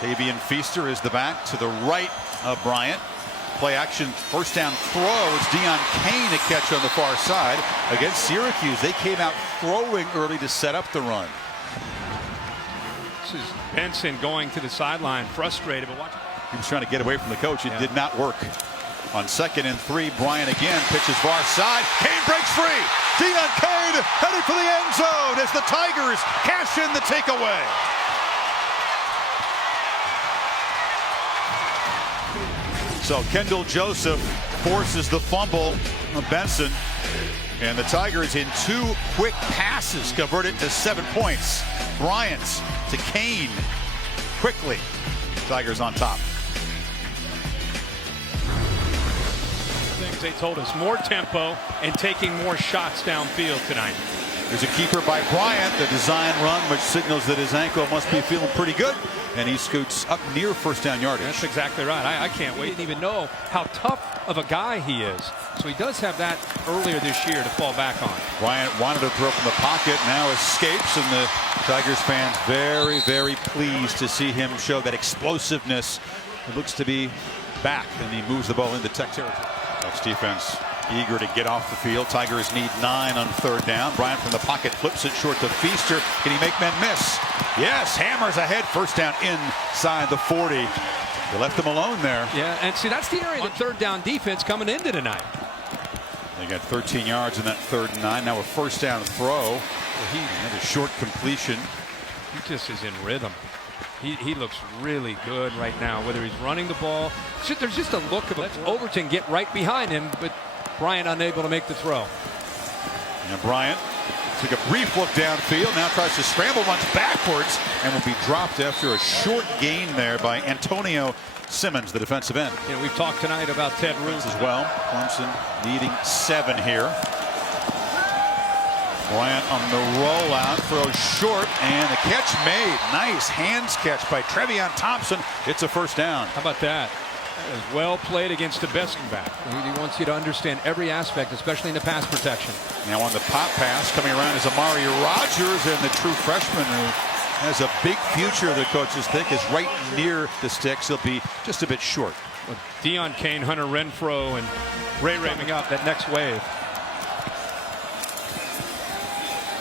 Tavian Feaster is the back to the right of Bryant. Play action, first down throw. It's Deion Kane to catch on the far side. Against Syracuse, they came out throwing early to set up the run. This is Benson going to the sideline, frustrated, but watch. He was trying to get away from the coach. It did not work. On 2nd and 3, Bryant again pitches far side. Kane breaks free. Deion Kane headed for the end zone as the Tigers cash in the takeaway. So Kendall Joseph forces the fumble of Benson, and the Tigers in 2 quick passes convert it to 7 points. Bryant to Kane quickly. Tigers on top. Things they told us, more tempo and taking more shots downfield tonight. There's a keeper by Bryant, the design run, which signals that his ankle must be feeling pretty good, and he scoots up near first down yardage. That's exactly right. I can't wait to even know how tough of a guy he is. So he does have that earlier this year to fall back on. Bryant wanted to throw from the pocket, now escapes, and the Tigers fans very, very pleased to see him show that explosiveness. It looks to be back, and he moves the ball into Tech territory. Tech's defense eager to get off the field. Tigers need 9 on 3rd down. Bryant from the pocket flips it short to Feaster. Can he make men miss? Yes, hammers ahead. First down inside the 40. They left him alone there. Yeah, and see, that's the area of the 3rd down defense coming into tonight. They got 13 yards in that 3rd and 9. Now a first down throw. Well, another short completion. He just is in rhythm. He looks really good right now, whether he's running the ball. There's just a look of it. Overton get right behind him, but Bryant unable to make the throw. And Bryant took a brief look downfield, now tries to scramble, runs backwards, and will be dropped after a short gain there by Antonio Simmons, the defensive end. You know, we've talked tonight about Ted Roos as well. Clemson needing 7 here. Bryant on the rollout, throws short, and the catch made. Nice hands catch by Trevion Thompson. It's a first down. How about that? That is well played against the best back. He wants you to understand every aspect, especially in the pass protection. Now on the pop pass, coming around is Amari Rogers, and the true freshman who has a big future, the coaches think, is right near the sticks. He'll be just a bit short. With Deion Kane, Hunter Renfrow, and Ray coming up that next wave.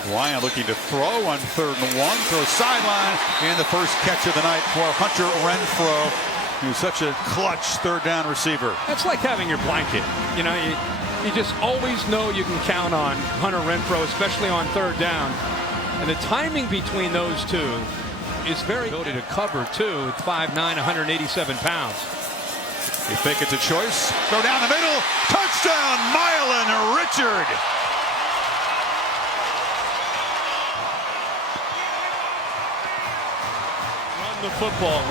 Bryant looking to throw on 3rd and 1, throws sideline, and the first catch of the night for Hunter Renfrow, who's such a clutch 3rd down receiver. That's like having your blanket. You know, you just always know you can count on Hunter Renfrow, especially on 3rd down. And the timing between those two is very ability to cover too. 5'9", 187 pounds. They fake it to Choice, throw down the middle, touchdown, Mylan Richard.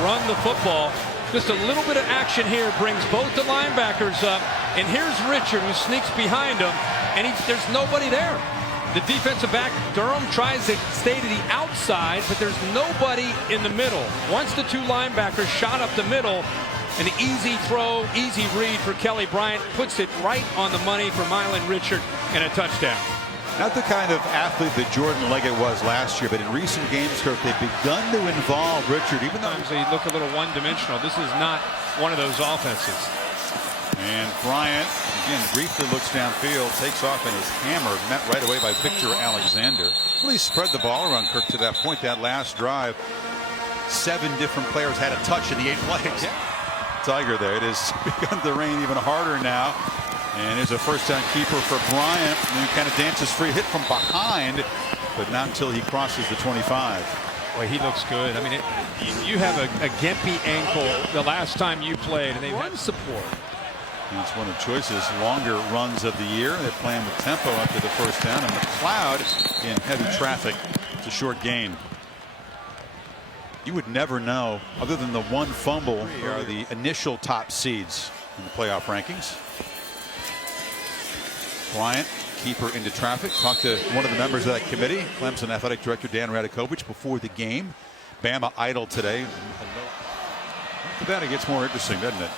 Run the football. Just a little bit of action here brings both the linebackers up, and here's Richard who sneaks behind him, and there's nobody there. The defensive back, Durham, tries to stay to the outside, but there's nobody in the middle. Once the 2 linebackers shot up the middle, an easy throw, easy read for Kelly Bryant, puts it right on the money for Mylan Richard, and a touchdown. Not the kind of athlete that Jordan Leggett was last year, but in recent games, Kirk, they've begun to involve Richard, even though they look a little one-dimensional. This is not one of those offenses. And Bryant, again, briefly looks downfield, takes off, and is hammered, met right away by Victor Alexander. Really spread the ball around, Kirk, to that point. That last drive, 7 different players had a touch in the 8 plays. Yeah. Tiger there. It has begun to rain even harder now. And there's a first down keeper for Bryant. And he kind of dances free, hit from behind, but not until he crosses the 25. Boy, he looks good. I mean, you have a gimpy ankle the last time you played, and they run support. And it's one of Choice's longer runs of the year. They're playing with tempo after the first down, and McLeod in heavy traffic. It's a short gain. You would never know, other than the 1 fumble, are the initial top seeds in the playoff rankings. Bryant, keeper into traffic. Talked to one of the members of that committee, Clemson Athletic Director Dan Radakovich, before the game. Bama idle today. After that, it gets more interesting, doesn't it?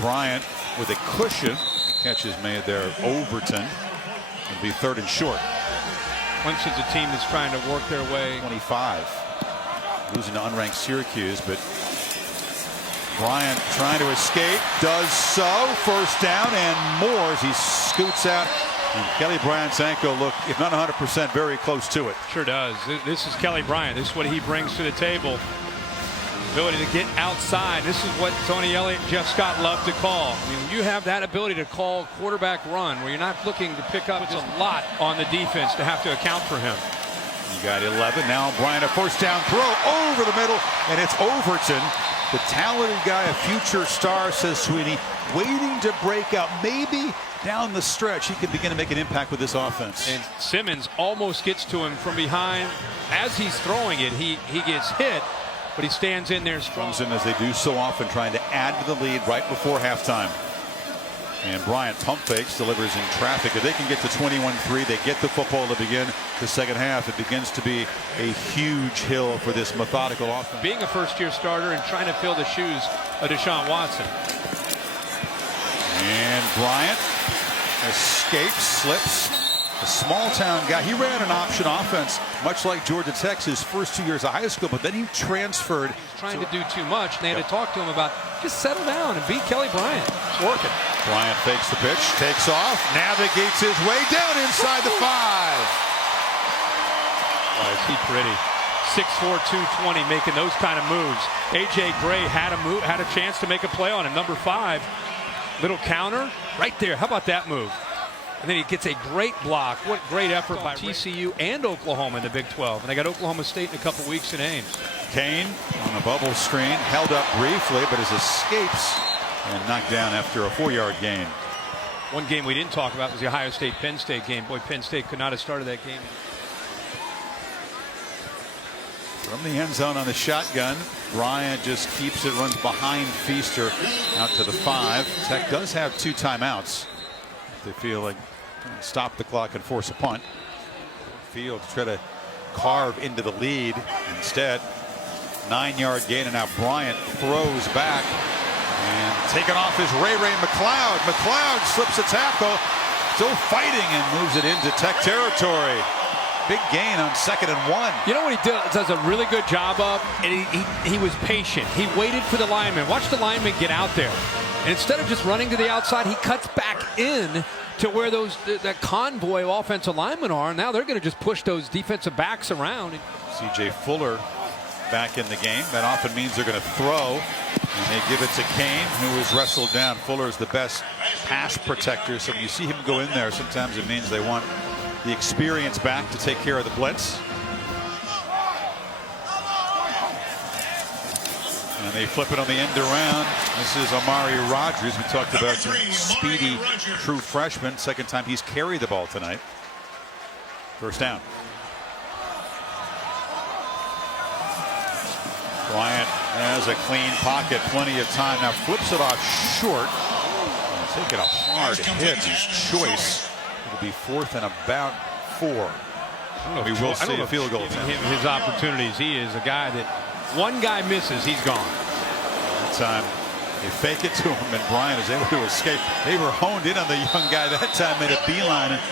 Bryant with a cushion. The catch is made there. Overton. It'll be 3rd and short. Clemson's a team that's trying to work their way. 25. losing to unranked Syracuse, but Bryant trying to escape, does so. First down and more as he scoots out. And Kelly Bryant's ankle look, if not 100%, very close to it. Sure does. This is Kelly Bryant. This is what he brings to the table. Ability to get outside. This is what Tony Elliott and Jeff Scott love to call. I mean, when you have that ability to call quarterback run where you're not looking to pick up, it's a lot on the defense to have to account for him. You got 11. Now Bryant, a first down throw over the middle, and it's Overton. The talented guy, a future star, says Sweeney, waiting to break out. Maybe down the stretch he can begin to make an impact with this offense. And Simmons almost gets to him from behind. As he's throwing it, he gets hit, but he stands in there strong. Comes in as they do so often, trying to add to the lead right before halftime. And Bryant pump fakes, delivers in traffic. If they can get to 21-3, they get the football to begin the second half. It begins to be a huge hill for this methodical offense. Being a first-year starter and trying to fill the shoes of Deshaun Watson. And Bryant escapes, slips. A small-town guy. He ran an option offense, much like Georgia Tech's his first 2 years of high school, but then he transferred. Trying to do too much, and they had to talk to him about just settle down and beat Kelly Bryant. It's working. Bryant fakes the pitch, takes off, navigates his way down inside the 5. Oh, is he pretty? 6'4", 220, making those kind of moves. A.J. Gray had a chance to make a play on him. Number 5, little counter right there. How about that move? And then he gets a great block. What great effort by TCU and Oklahoma in the Big 12. And they got Oklahoma State in a couple weeks in Ames. Kane on a bubble screen, held up briefly, but his escapes and knocked down after a 4-yard gain. One game we didn't talk about was the Ohio State-Penn State game. Boy, Penn State could not have started that game. From the end zone on the shotgun, Bryant just keeps it, runs behind Feaster out to the 5. Tech does have 2 timeouts. They feel like stop the clock and force a punt. Field to try to carve into the lead. Instead, 9-yard gain, and now Bryant throws back and taken off is Ray McLeod. McLeod slips a tackle, still fighting, and moves it into Tech territory. Big gain on 2nd and 1. You know what he does a really good job of? And he was patient. He waited for the lineman. Watch the lineman get out there. And instead of just running to the outside, he cuts back in to where that convoy of offensive linemen are. And now they're going to just push those defensive backs around. C.J. Fuller back in the game. That often means they're going to throw. And they give it to Kane, who is wrestled down. Fuller is the best pass protector. So when you see him go in there, sometimes it means they want the experience back to take care of the blitz. And they flip it on the end around. This is Amari Rodgers. We talked about some speedy true freshman. Second time he's carried the ball tonight. First down. Bryant has a clean pocket, plenty of time. Now flips it off short. Taking a hard hit. His choice. It'll be 4th and about 4. We will see a field goal. His opportunities. He is a guy that one guy misses, he's gone. That time they fake it to him, and Bryant is able to escape. They were honed in on the young guy that time, made a beeline, and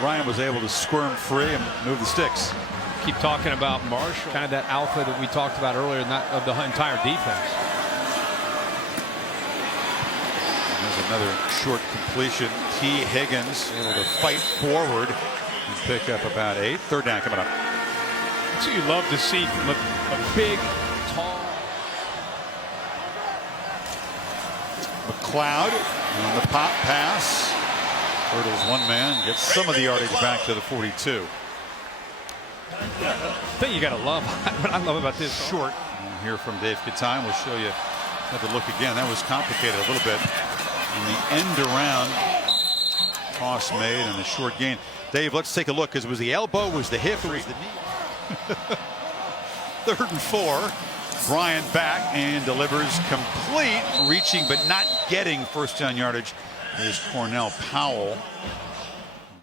Bryant was able to squirm free and move the sticks. Keep talking about Marshall, kind of that alpha that we talked about earlier, not of the entire defense. There's another short completion. T. Higgins able to fight forward and pick up about 8. Third down coming up. That's what you love to see from a big, tall McLeod on the pop pass. Hurdles one man, gets some of the yardage back to the 42. The thing you got to love, what I love about this short. We'll hear from Dave Katine. We'll show you another look again. That was complicated a little bit. And the end around toss made and the short gain. Dave, let's take a look, because it was the elbow, was the hip, or was the knee? 3rd and 4. Bryant back and delivers complete, reaching but not getting first down yardage is Cornell Powell.